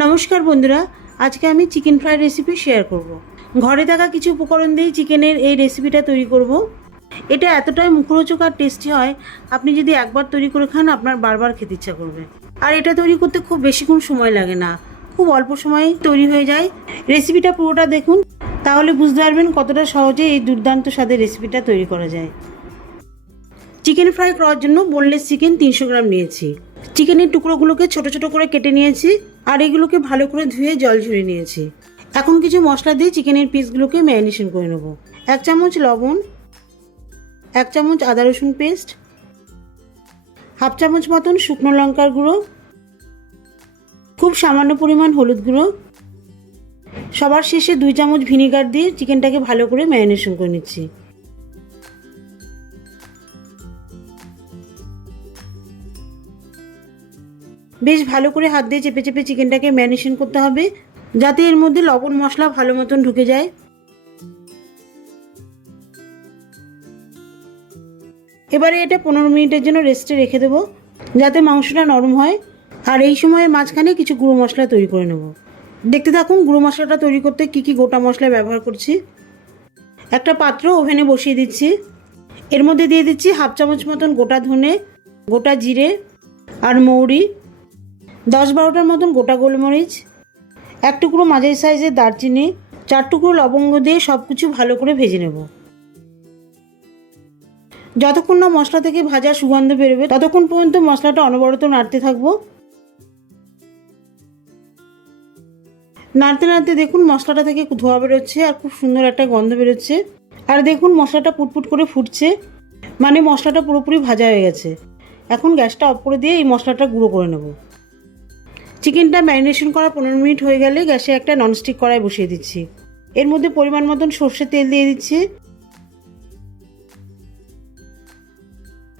নমস্কার বন্ধুরা, আজকে আমি চিকেন ফ্রাই রেসিপি শেয়ার করব। ঘরে থাকা কিছু উপকরণ দিয়েই চিকেনের এই রেসিপিটা তৈরি করব। এটা এতটাই মুখরোচক আর টেস্টি হয়, আপনি যদি একবার তৈরি করে খান আপনার বারবার খেতে ইচ্ছা করবে। আর এটা তৈরি করতে খুব বেশিক্ষণ সময় লাগে না, খুব অল্প সময়ে তৈরি হয়ে যায়। রেসিপিটা পুরোটা দেখুন, তাহলে বুঝতে পারবেন কতটা সহজে এই দুর্দান্ত স্বাদের রেসিপিটা তৈরি করা যায়। চিকেন ফ্রাই করার জন্য বোনলেস চিকেন 300 গ্রাম নিয়েছি। চিকেনের টুকরোগুলোকে ছোট ছোট করে কেটে নিয়েছি আর এগুলোকে ভালো করে ধুয়ে জল ঝরিয়ে নিয়েছি। এখন কিছু মশলা দিয়ে চিকেনের পিসগুলোকে ম্যারিনেশন করে নেব। 1 চামচ লবণ, 1 চামচ আদা রসুন পেস্ট, হাফ চামচ মতন শুকনো লঙ্কার গুঁড়ো, খুব সামান্য পরিমাণ হলুদ গুঁড়ো, সবার শেষে 2 চামচ ভিনিগার দিয়ে চিকেনটাকে ভালো করে ম্যারিনেশন করে নিচ্ছি। বেশ ভালো করে হাত দিয়ে চেপে চেপে চিকেনটাকে ম্যারিনেশন করতে হবে, যাতে এর মধ্যে লবণ মশলা ভালো মতন ঢুকে যায়। এবারে এটা 15 মিনিটের জন্য রেস্টে রেখে দেবো, যাতে মাংসটা নরম হয়। আর এই সময়ের মাঝখানে কিছু গুঁড়ো মশলা তৈরি করে নেব। দেখতে থাকুন গুঁড়ো মশলাটা তৈরি করতে কী কী গোটা মশলা ব্যবহার করছি। একটা পাত্র ওভেনে বসিয়ে দিচ্ছি। এর মধ্যে দিয়ে দিচ্ছি হাফ চামচ মতন গোটা ধনে, গোটা জিরে আর মৌরি, 10-12টার মতন গোটা গোলমরিচ, 1 টুকরো মাঝারি সাইজের দারচিনি, 4 টুকরো লবঙ্গ দিয়ে সব কিছু ভালো করে ভেজে নেব। যতক্ষণ না মশলা থেকে ভাজা সুগন্ধ বেরোবে ততক্ষণ পর্যন্ত মশলাটা অনবরত নাড়তে থাকবো। নাড়তে নাড়তে দেখুন মশলাটা থেকে ধোয়া বেরোচ্ছে আর খুব সুন্দর একটা গন্ধ বেরোচ্ছে। আর দেখুন মশলাটা পুটপুট করে ফুটছে, মানে মশলাটা পুরোপুরি ভাজা হয়ে গেছে। এখন গ্যাসটা অফ করে দিয়ে এই মশলাটা গুঁড়ো করে নেব। চিকেনটা ম্যারিনেশন করা 15 মিনিট হয়ে গেলে গ্যাসে একটা ননস্টিক কড়াই বসিয়ে দিচ্ছি। এর মধ্যে পরিমাণ মতন সর্ষের তেল দিয়ে দিচ্ছি।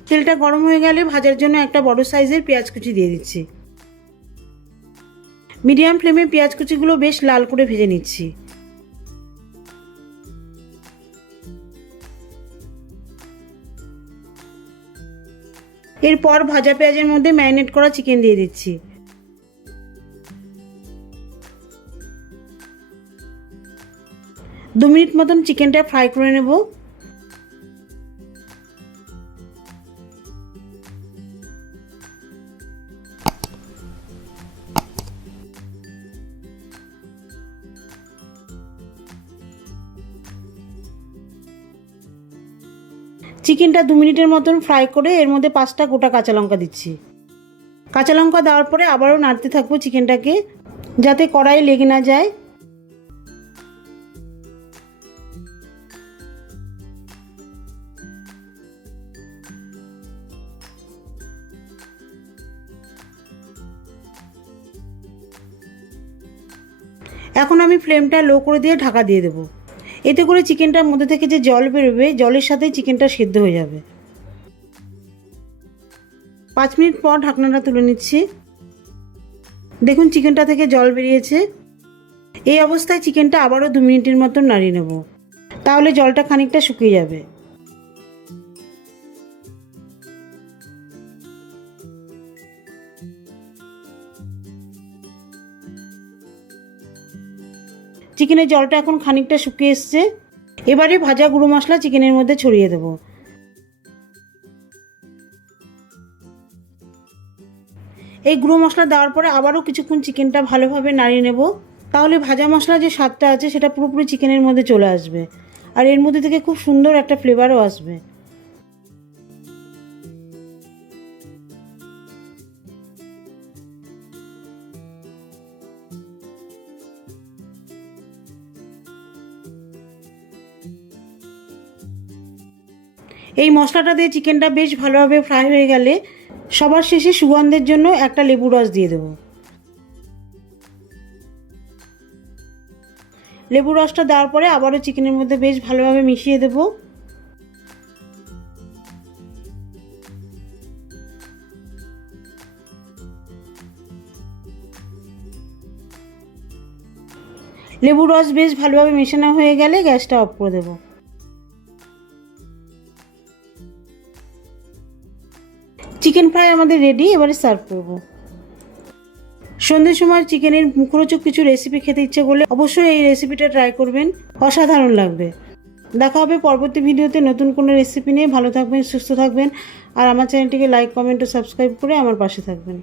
তেলটা গরম হয়ে গেলে ভাজার জন্য একটা বড় সাইজের পেঁয়াজ কুচি দিয়ে দিচ্ছি। মিডিয়াম ফ্লেমে পেঁয়াজ কুচিগুলো বেশ লাল করে ভেজে নিচ্ছি। এরপর ভাজা পেঁয়াজের মধ্যে ম্যারিনেট করা চিকেন দিয়ে দিচ্ছি। দু মিনিট মতন চিকেনটা ফ্রাই করে নেব। চিকেনটা 2 মিনিটের মতন ফ্রাই করে এর মধ্যে 5টা গোটা কাঁচা লঙ্কা দিচ্ছি। কাঁচা লঙ্কা দেওয়ার পরে আবারও নাড়তে থাকবো চিকেনটাকে, যাতে কড়াইয়ে লেগে না যায়। এখন আমি ফ্লেমটা লো করে দিয়ে ঢাকা দিয়ে দেবো। এতে করে চিকেনটার মধ্যে থেকে যে জল বেরোবে জলের সাথেই চিকেনটা সেদ্ধ হয়ে যাবে। 5 মিনিট পর ঢাকনাটা তুলে নিচ্ছি। দেখুন চিকেনটা থেকে জল বেরিয়েছে। এই অবস্থায় চিকেনটা আবারও 2 মিনিটের মতন নাড়িয়ে নেব, তাহলে জলটা খানিকটা শুকিয়ে যাবে। চিকেনের জলটা এখন খানিকটা শুকিয়ে এসছে। এবারে ভাজা গুঁড়ো মশলা চিকেনের মধ্যে ছড়িয়ে দেব। এই গুঁড়ো মশলা দেওয়ার পরে আবারও কিছুক্ষণ চিকেনটা ভালোভাবে নাড়িয়ে নেব, তাহলে ভাজা মশলা যে স্বাদটা আছে সেটা পুরোপুরি চিকেনের মধ্যে চলে আসবে আর এর মধ্যে থেকে খুব সুন্দর একটা ফ্লেভারও আসবে। এই মশলাটা দিয়ে চিকেনটা বেশ ভালোভাবে ফ্রাই হয়ে গেলে সবার শেষে সুগন্ধের জন্য একটা লেবু রস দিয়ে দেবো। লেবু রসটা দেওয়ার পরে আবারও চিকেনের মধ্যে বেশ ভালোভাবে মিশিয়ে দেব। লেবু রস বেশ ভালোভাবে মেশানো হয়ে গেলে গ্যাসটা অফ করে দেব। চিকেন ফ্রাই আমাদের রেডি, এবারে সার্ভ করব। সন্ধ্যের সময় চিকেনের মুখরোচক কিছু রেসিপি খেতে ইচ্ছে করলে অবশ্যই এই রেসিপিটা ট্রাই করবেন, অসাধারণ লাগবে। দেখা হবে পরবর্তী ভিডিওতে নতুন কোনো রেসিপি নিয়ে। ভালো থাকবেন, সুস্থ থাকবেন, আর আমার চ্যানেলটিকে লাইক, কমেন্ট ও সাবস্ক্রাইব করে আমার পাশে থাকবেন।